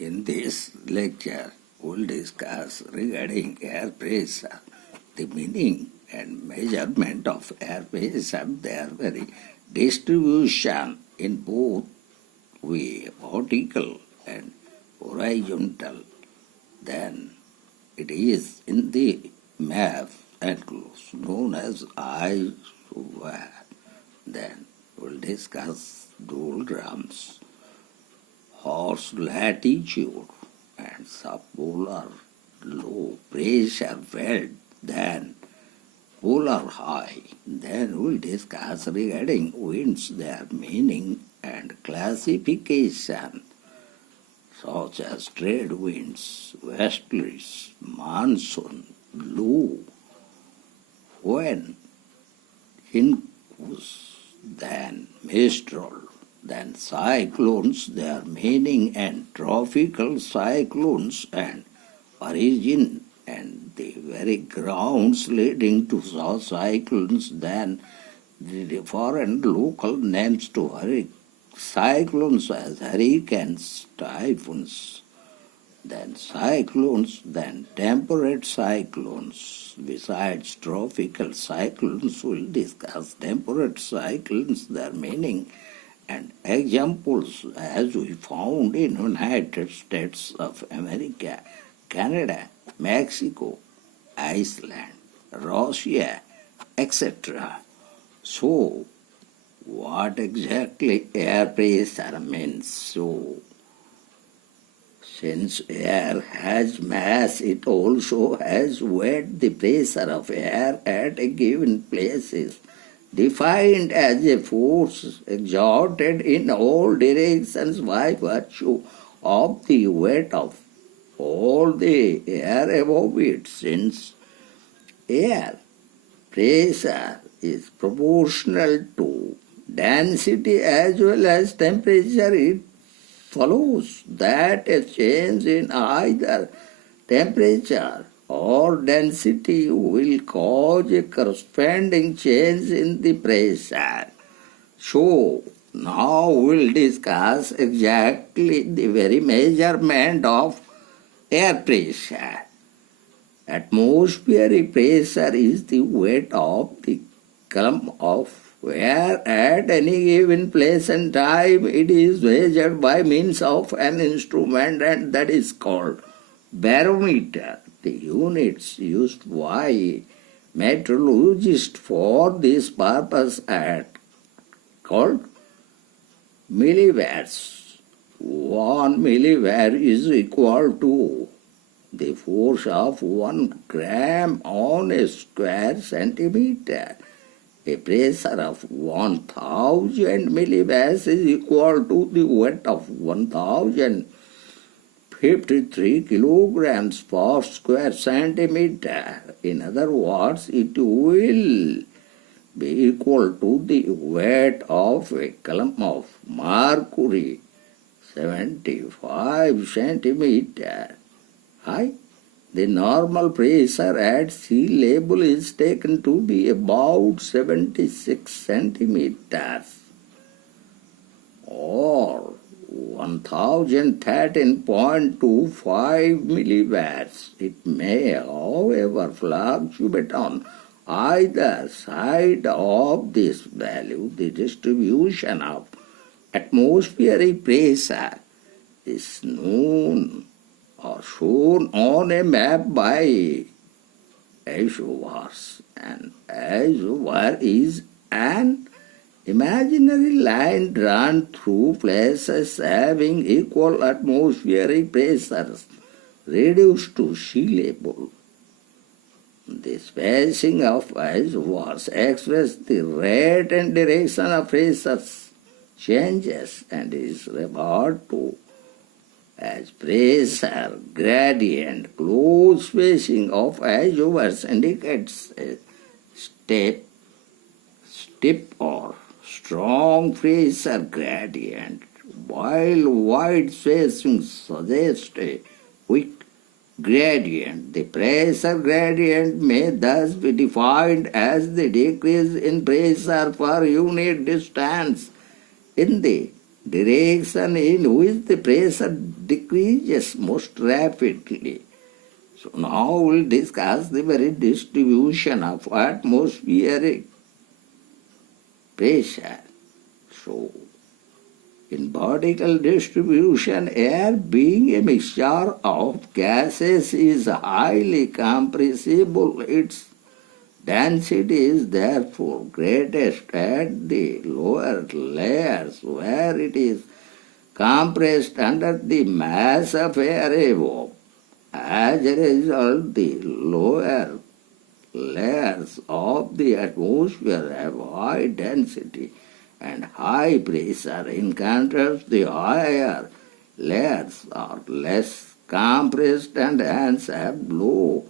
In this lecture, we'll discuss regarding air pressure, the meaning and measurement of air pressure, their very distribution in both way, vertical and horizontal. Then it is in the map enclosed known as ISO. Then we'll discuss doldrums, horse latitude and subpolar low pressure belt, then polar high. Then we'll discuss regarding winds, their meaning and classification, such as trade winds, westerlies, monsoon, low, when, incus, then mistral, then cyclones, their meaning and tropical cyclones and origin and the very grounds leading to such cyclones, then the different local names to cyclones as hurricanes, typhoons, then cyclones, then temperate cyclones. Besides tropical cyclones, we'll discuss temperate cyclones, their meaning and examples as we found in United States of America, Canada, Mexico, Iceland, Russia, etc. So, what exactly air pressure means? So, since air has mass, it also has weight. The pressure of air at a given place is defined as a force exerted in all directions by virtue of the weight of all the air above it. Since air pressure is proportional to density as well as temperature, it follows that a change in either temperature or density will cause a corresponding change in the pressure. So, now we'll discuss exactly the very measurement of air pressure. Atmospheric pressure is the weight of the column of air at any given place and time. It is measured by means of an instrument, and that is called barometer. The units used by meteorologists for this purpose are called millibars. 1 millibar is equal to the force of 1 gram on a square centimeter. A pressure of 1000 millibars is equal to the weight of 1053 kilograms per square centimeter. In other words, it will be equal to the weight of a column of mercury 75 centimeter high. The normal pressure at sea level is taken to be about 76 centimeters or 1013.25 millibars. It may, however, fluctuate on either side of this value. The distribution of atmospheric pressure is known or shown on a map by isobars. An isobar is an imaginary line drawn through places having equal atmospheric pressures reduced to sea level. The spacing of isobars expresses the rate and direction of pressures changes and is referred to as pressure gradient. Close spacing of isobars indicates a steep or strong pressure gradient, while wide spacing suggests a weak gradient. The pressure gradient may thus be defined as the decrease in pressure per unit distance in the direction in which the pressure decreases most rapidly. So now we'll discuss the very distribution of atmospheric pressure. So, in vertical distribution, air being a mixture of gases is highly compressible. Its density is therefore greatest at the lower layers where it is compressed under the mass of air above. As a result, the lower layers of the atmosphere have high density and high pressure. In contrast, the higher layers are less compressed and hence have low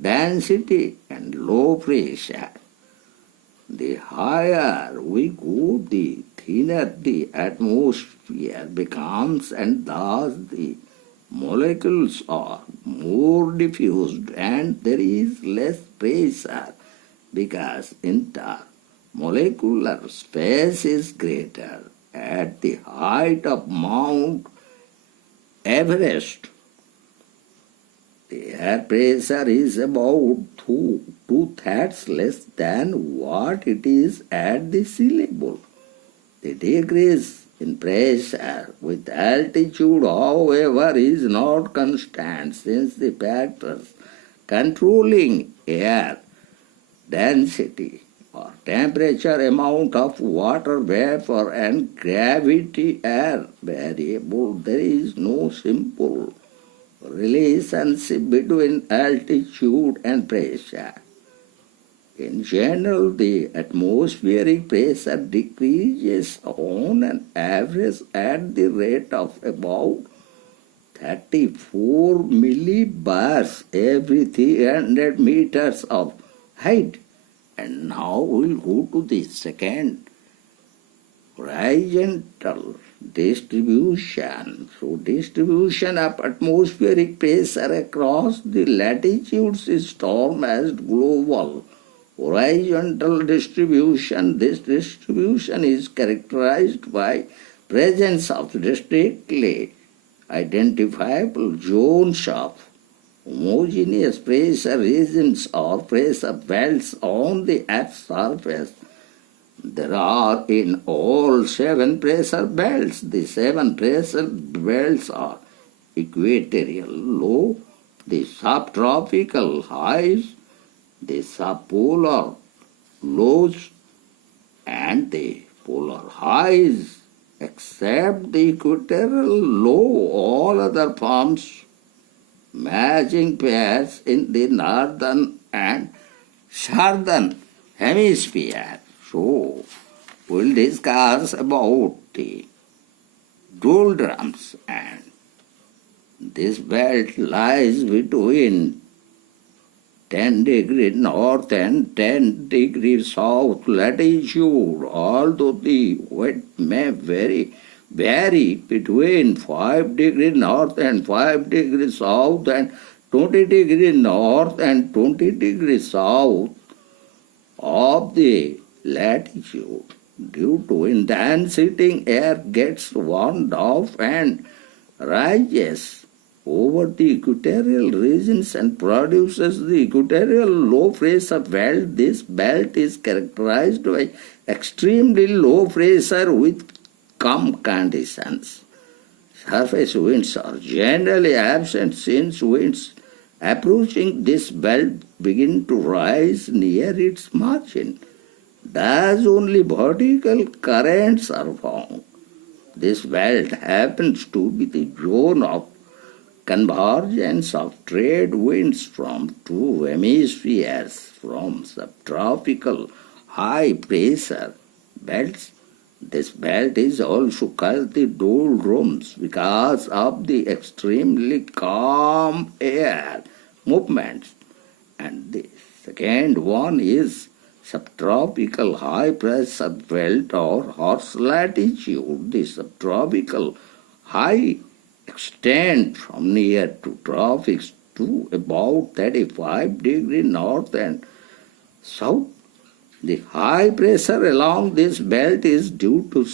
density and low pressure. The higher we go, the thinner the atmosphere becomes, and thus the molecules are more diffused and there is less pressure because intermolecular space is greater. At the height of Mount Everest, the air pressure is about two-thirds less than what it is at the sea level. The decrease in pressure with altitude, however, is not constant, since the factors controlling air density or temperature, amount of water vapor, and gravity are variable. There is no simple relationship between altitude and pressure. In general, the atmospheric pressure decreases on an average at the rate of about 34 millibars every 300 meters of height. And now we'll go to the second, horizontal distribution. So, distribution of atmospheric pressure across the latitudes is termed as global horizontal distribution. This distribution is characterized by presence of distinctly identifiable zones of homogeneous pressure regions or pressure belts on the Earth's surface. There are in all 7 pressure belts. The 7 pressure belts are equatorial low, the subtropical highs, the subpolar lows, and the polar highs. Except the equatorial low, all other forms matching pairs in the northern and southern hemisphere. So, we'll discuss about the doldrums, and this belt lies between 10 degrees north and 10 degrees south latitude, although the width may vary between 5 degrees north and 5 degrees south and 20 degrees north and 20 degrees south of the latitude. Due to intensity, air gets warmed off and rises over the equatorial regions and produces the equatorial low pressure belt. This belt is characterized by extremely low pressure with calm conditions. Surface winds are generally absent, since winds approaching this belt begin to rise near its margin. Thus only vertical currents are found. This belt happens to be the zone of convergence of trade winds from 2 hemispheres. From subtropical high pressure belts, this belt is also called the doldrums because of the extremely calm air movements. And the second one is subtropical high pressure belt or horse latitude. The subtropical high extend from near to tropics to about 35 degrees north and south. The high pressure along this belt is due to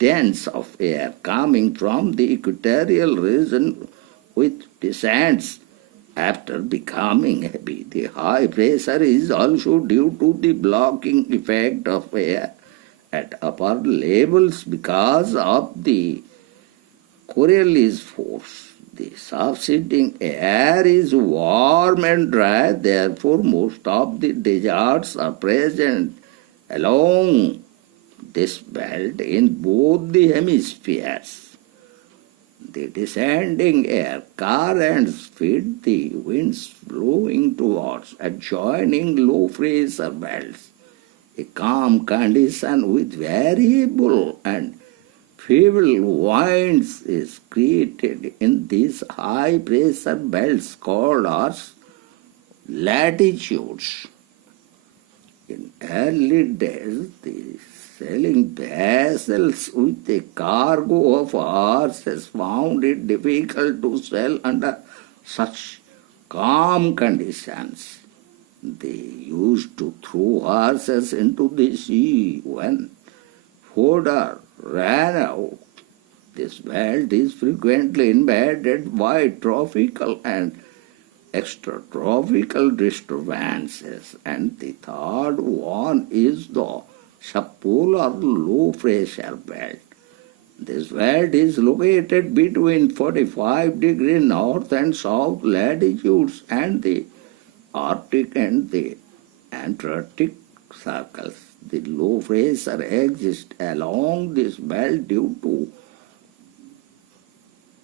dense of air coming from the equatorial region which descends after becoming heavy. The high pressure is also due to the blocking effect of air at upper levels because of the Coriolis force. The subsiding air is warm and dry, therefore most of the deserts are present along this belt in both the hemispheres. The descending air currents feed the winds blowing towards adjoining low pressure belts. A calm condition with variable and feeble winds is created in these high pressure belts called as latitudes. In early days, the sailing vessels with a cargo of horses found it difficult to sail under such calm conditions. They used to throw horses into the sea when fodder ran out. This belt is frequently invaded by tropical and extratropical disturbances, and the third one is the subpolar low pressure belt. This belt is located between 45 degrees north and south latitudes and the Arctic and the Antarctic circles. The low pressure exists along this belt due to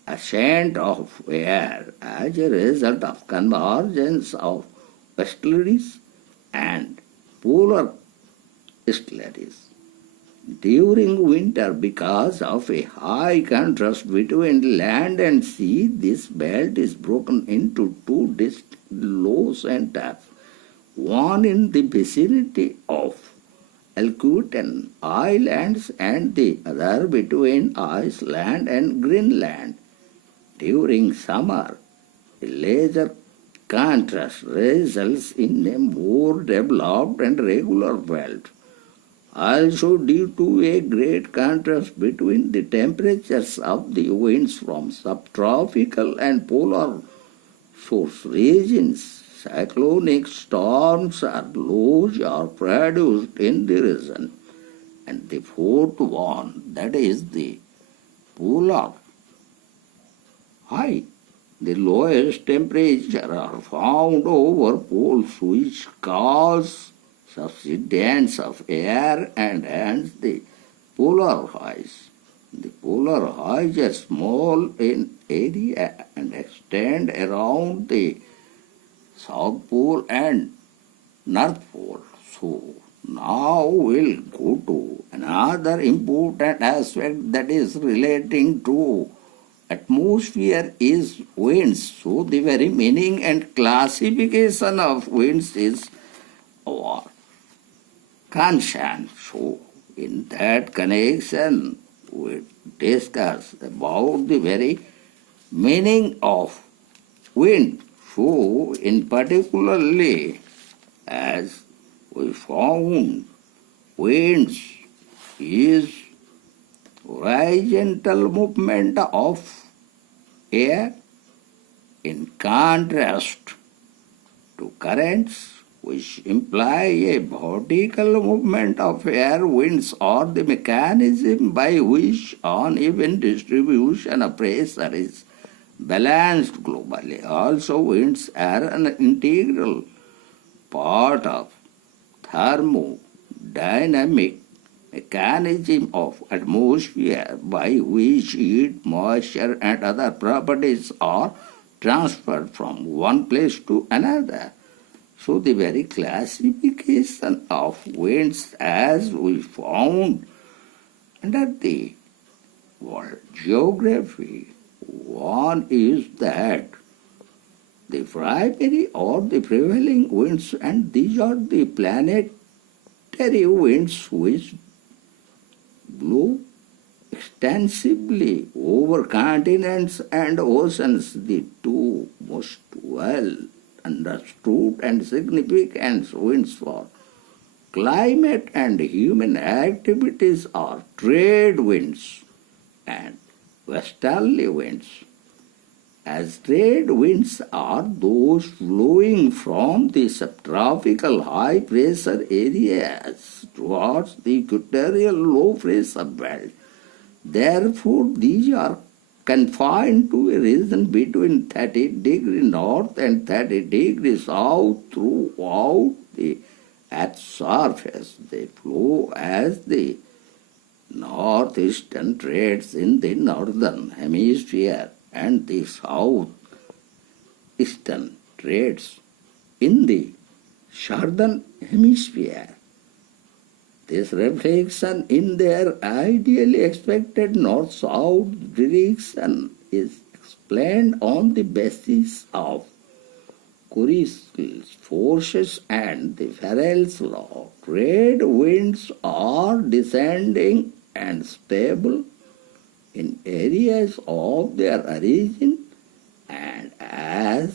ascent of air as a result of convergence of westerlies and polar easterlies. During winter, because of a high contrast between land and sea, this belt is broken into two distinct low centers, one in the vicinity of Aleutian Islands and the other between Iceland and Greenland. During summer, a larger contrast results in a more developed and regular belt. Also due to a great contrast between the temperatures of the winds from subtropical and polar source regions, cyclonic storms or lows are produced in the region. And the fourth one, that is the polar high. The lowest temperatures are found over poles which cause subsidence of air and hence the polar highs. The polar highs are small in area and extend around the South Pole and North Pole. So now we'll go to another important aspect that is relating to atmosphere is winds. So the very meaning and classification of winds is our concern. So in that connection we discuss about the very meaning of wind. So in particularly as we found winds is horizontal movement of air in contrast to currents which imply a vertical movement of air. Winds are the mechanism by which uneven distribution of pressure is balanced globally. Also, winds are an integral part of thermodynamic mechanism of atmosphere by which heat, moisture and other properties are transferred from one place to another. So the very classification of winds as we found under the world geography, one is that the primary or the prevailing winds, and these are the planetary winds which blow extensively over continents and oceans. The two most well understood and significant winds for climate and human activities are trade winds and westerly winds. As trade winds are those flowing from the subtropical high pressure areas towards the equatorial low pressure belt. Therefore, these are confined to a region between 30 degrees north and 30 degrees south throughout the Earth's surface. They flow as the northeastern trades in the northern hemisphere and the southeastern trades in the southern hemisphere. This reflection in their ideally expected north-south direction is explained on the basis of Coriolis's forces and the Farrell's law. Trade winds are descending and stable in areas of their origin, and as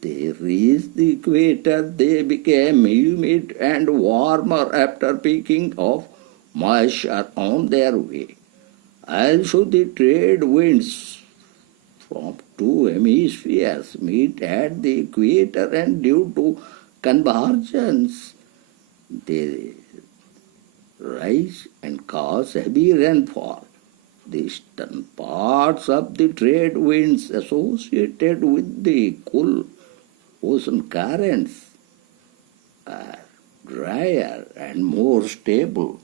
they reached the equator, they became humid and warmer after peaking of moisture on their way. Also, the trade winds from two hemispheres meet at the equator, and due to convergence, they rise and cause heavy rainfall. The eastern parts of the trade winds associated with the cool ocean currents are drier and more stable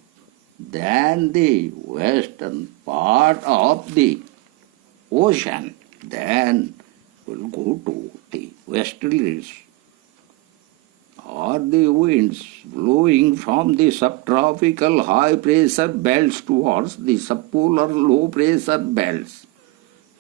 than the western part of the ocean. Then we'll go to the westerlies, or the winds blowing from the subtropical high pressure belts towards the subpolar low pressure belts.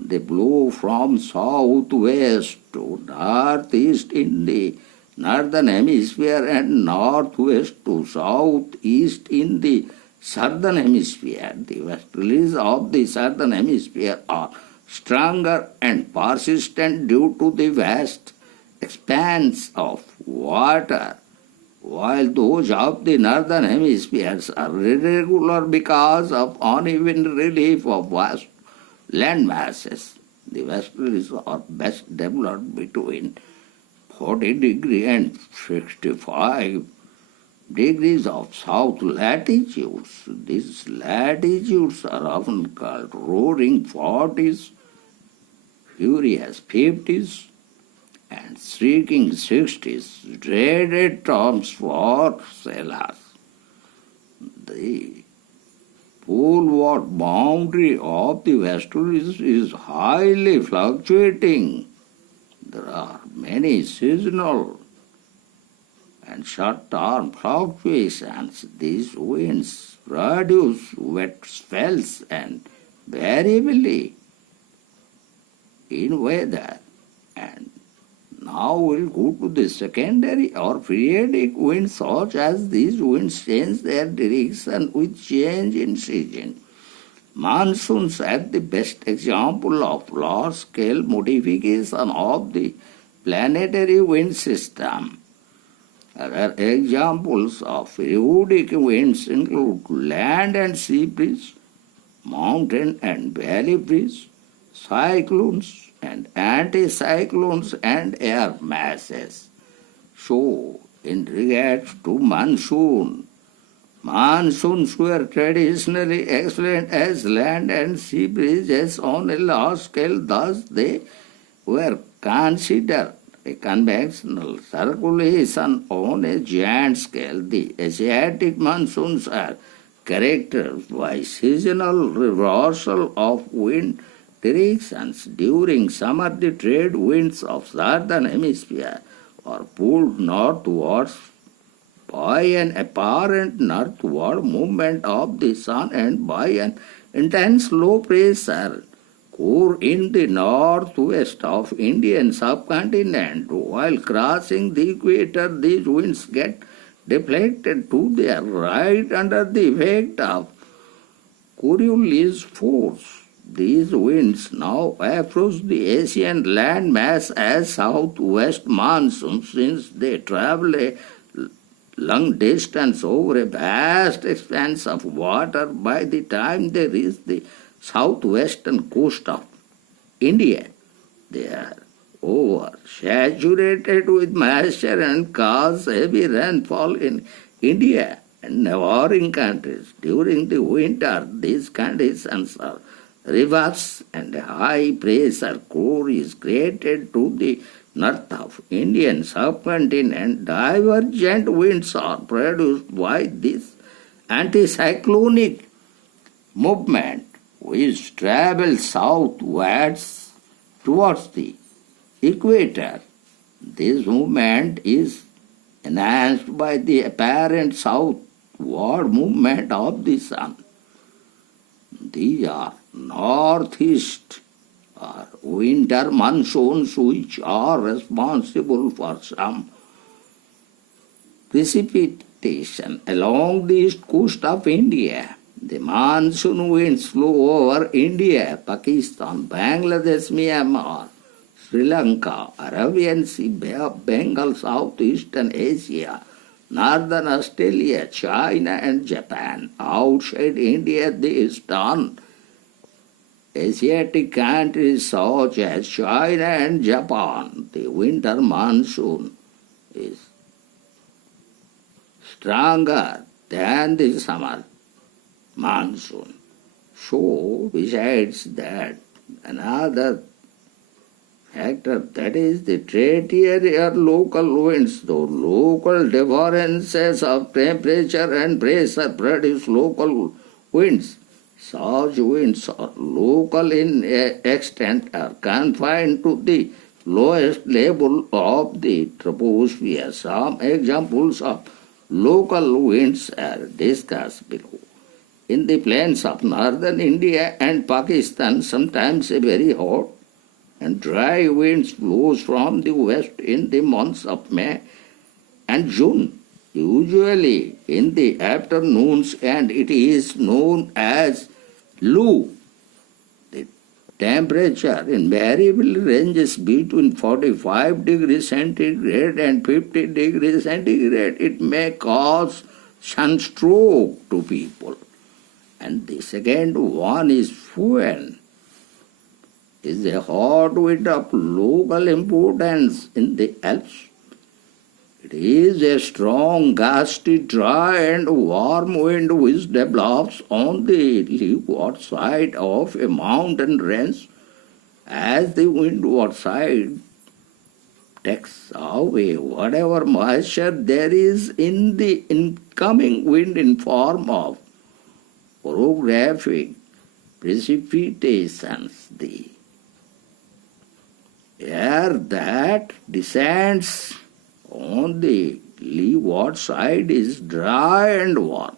They blow from southwest to northeast in the northern hemisphere and northwest to southeast in the southern hemisphere. The westerlies of the southern hemisphere are stronger and persistent due to the vast expanse of water, while those of the northern hemispheres are irregular because of uneven relief of vast land masses. The westerlies are best developed between 40 degrees and 65 degrees of south latitudes. These latitudes are often called roaring 40s, furious 50s, and shrieking 60s, dreaded terms for sailors. The poleward boundary of the westerlies is highly fluctuating. There are many seasonal and short-term fluctuations. These winds produce wet spells and variability in weather. And now we'll go to the secondary or periodic winds, such as these winds change their direction with change in season. Monsoons are the best example of large-scale modification of the planetary wind system. Other examples of periodic winds include land and sea breeze, mountain and valley breeze, cyclones and anticyclones, and air masses. So, in regards to monsoons were traditionally explained as land and sea breezes on a large scale. Thus, they were considered a conventional circulation on a giant scale. The Asiatic monsoons are characterized by seasonal reversal of wind directions. During summer, the trade winds of southern hemisphere are pulled northwards by an apparent northward movement of the sun and by an intense low pressure core in the northwest of Indian subcontinent. While crossing the equator, these winds get deflected to their right under the effect of Coriolis force. These winds now approach the Asian land mass as southwest monsoons, since they travel a long distance over a vast expanse of water by the time they reach the southwestern coast of India. They are oversaturated with moisture and cause heavy rainfall in India and neighboring countries. During the winter, these conditions are reversed and a high pressure core is created to the north of Indian subcontinent. Divergent winds are produced by this anticyclonic movement which travels southwards towards the equator. This movement is enhanced by the apparent southward movement of the sun. These are northeast or winter monsoons which are responsible for some precipitation along the east coast of India. The monsoon winds blow over India, Pakistan, Bangladesh, Myanmar, Sri Lanka, Arabian Sea, Bay of Bengal, Southeastern Asia, Northern Australia, China and Japan. Outside India, the eastern Asiatic countries such as China and Japan, the winter monsoon is stronger than the summer monsoon. So, besides that, another factor, that is the tertiary or local winds. The local differences of temperature and pressure produce local winds. Such winds are local in extent, are confined to the lowest level of the troposphere. Some examples of local winds are discussed below. In the plains of northern India and Pakistan, sometimes a very hot and dry winds blows from the west in the months of May and June, usually in the afternoons, and it is known as Lu. The temperature invariably ranges between 45 degrees centigrade and 50 degrees centigrade. It may cause sunstroke to people. And the second one is Fuan. Is a hot wind of local importance in the Alps. It is a strong, gusty, dry and warm wind which develops on the leeward side of a mountain range as the windward side takes away whatever moisture there is in the incoming wind in form of orographic precipitations. The air that descends on the leeward side is dry and warm.